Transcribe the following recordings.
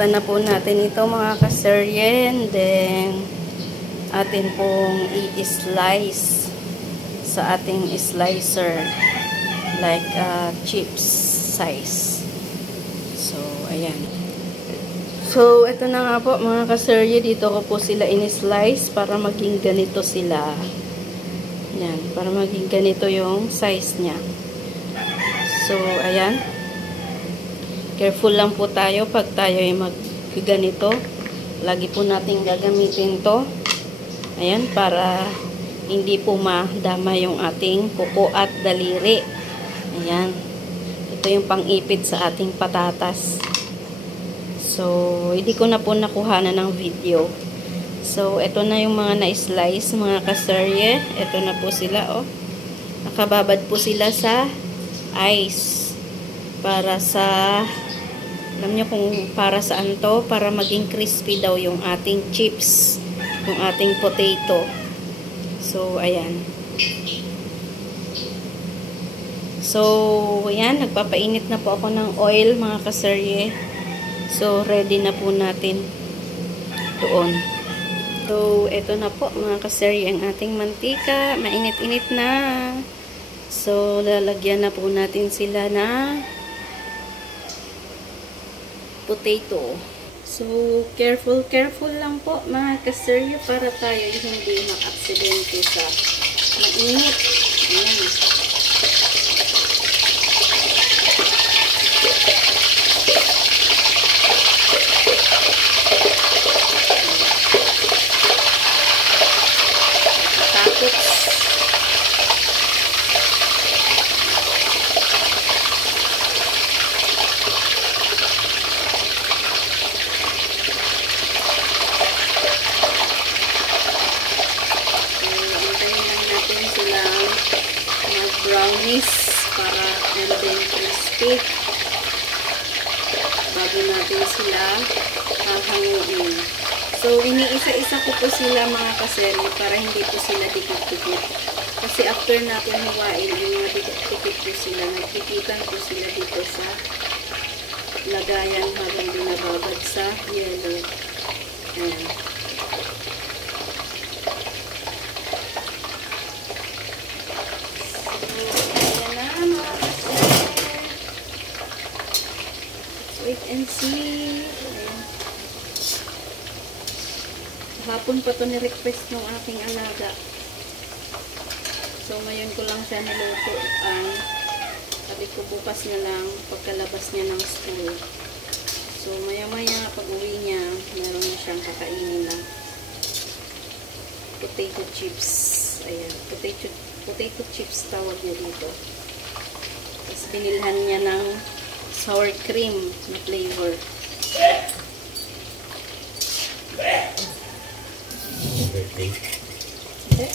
Balatan na po natin ito mga kaserye. And then, atin pong i-slice sa ating slicer. Like chips size. So, ayan. So, ito na nga po mga kaserye. Dito ko po sila in-slice para maging ganito sila. Yan. Para maging ganito yung size niya. So, ayan. Careful lang po tayo pag tayo ay mag-ganito. Lagi po natin gagamitin to. Ayan, para hindi po madama yung ating kuko at daliri. Ayan. Ito yung pang-ipit sa ating patatas. So, hindi ko na po nakuhanan ng video. So, ito na yung mga na-slice, mga kaserye. Ito na po sila, oh. Nakababad po sila sa ice. Para sa... Alam nyo kung para saan to? Para maging crispy daw yung ating chips. Yung ating potato. So, ayan. So, ayan. Nagpapainit na po ako ng oil, mga kaserye. So, ready na po natin doon. So, eto na po, mga kaserye, ang ating mantika. Mainit-init na. So, lalagyan na po natin sila na potato. So, careful lang po mga kaserye para tayo hindi makaksidente sa mainit. Ayan. Tapos, brownies para and then crispy bago natin sila hahanguin. So, iniisa-isa ko po sila mga kaserye para hindi po sila dikit-dikit. Kasi after natin huwain, yung mga dikit-dikit po sila, nagdikitan po sila dito sa lagayan habang binababad sa yellow. Ayan. Wait and see. Ayan. Hapon pa to ni-request ng aking alaga. So, ngayon ko lang siya niluto. Sabi ko bukas na lang pagkalabas niya ng school. So, maya-maya pag uwi niya, meron na siyang kakainin na potato chips. Ayan. Potato chips tawag niya dito. Tapos, binilhan niya ng sour cream na flavor. Birthday. Okay.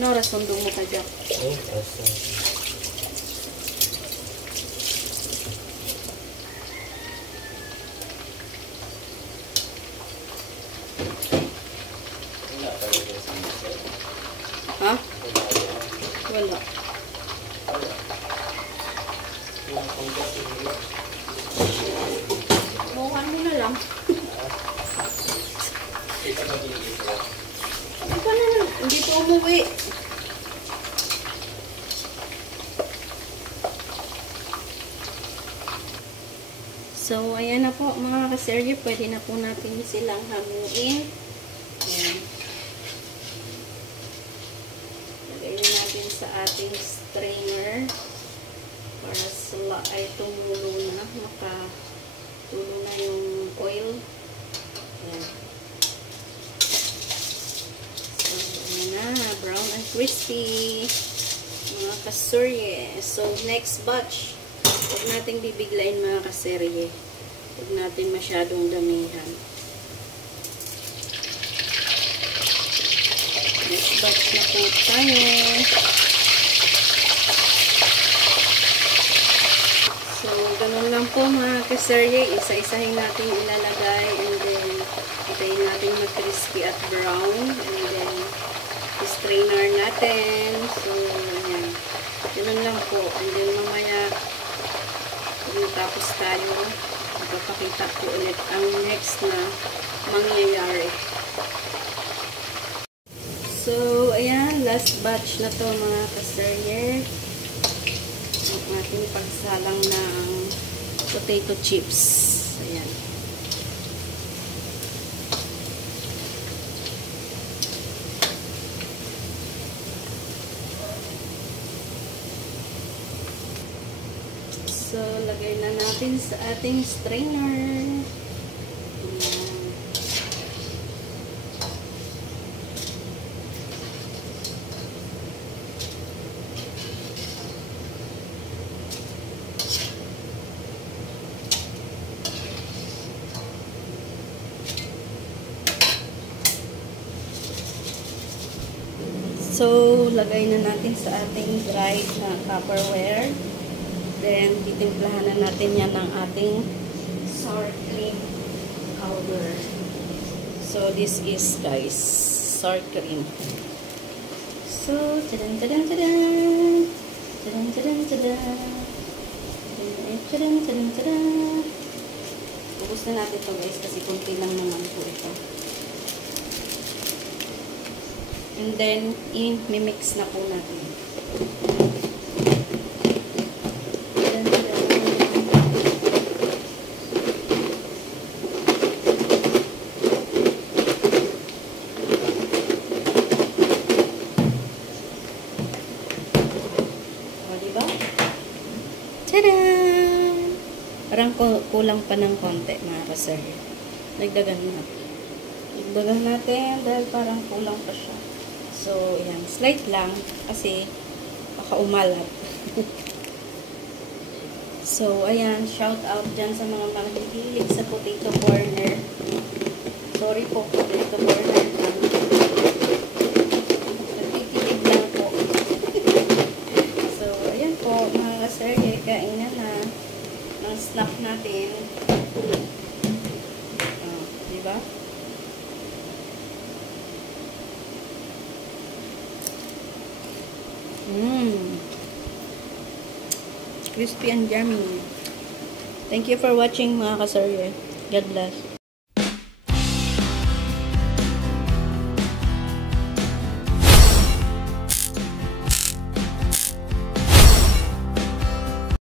Ano oras sundo mo ka dyan? Oh, asa. Ha? Wala. Bukan mo na lang. Hindi po umuwi. So, ayan na po mga kaserye. Pwede na po natin silang hamuin. Ayan. Lagay natin sa ating strainer para sila ay tumulo na. Makatulo na yung oil. Ayan. So, ayan na. Brown and crispy. Mga kaserye. So, next batch. Huwag natin bibiglain mga kaserye. Huwag natin masyadong damihan. Next batch na po tayo. So, ganun lang po mga kaserye. Isa-isahin natin ilalagay and then itayin natin mag-crispy at brown and then strainer natin. So, ayan. Ganun lang po. And then mamaya, pag natapos tayo, magpapakita po ulit ang next na mangyayari. So, ayan, last batch na to mga ka-serye. Ang ating pagsalang ng potato chips. Ayan. So, lagay na natin sa ating strainer. Ayan. So, lagay na natin sa ating dried na Tupperware. Then, titimplahan na natin yan ng ating sour cream powder. So, this is, guys, sour cream. So, tadan, tadan, tadan. Tadan, tadan, tadan. Tadan, tadan, tadan. Ubus na natin ito, guys, kasi kunti lang naman po ito. And then, i-mix na po natin. O, diba? Tada! Parang kulang pa ng konti, mga ka-sir. Nagdagan na. Nagdagan natin dahil parang kulang pa siya. So, yan. Slight lang kasi baka umalat. So, ayan. Shout out dyan sa mga mahihilig sa potato burner. Sorry po, potato burner. Nagtitig lang po. So, ayan po. Mga ka-serye, kainan na ng snack natin. Diba? Crispy and yummy. Thank you for watching mga ka-serye. God bless.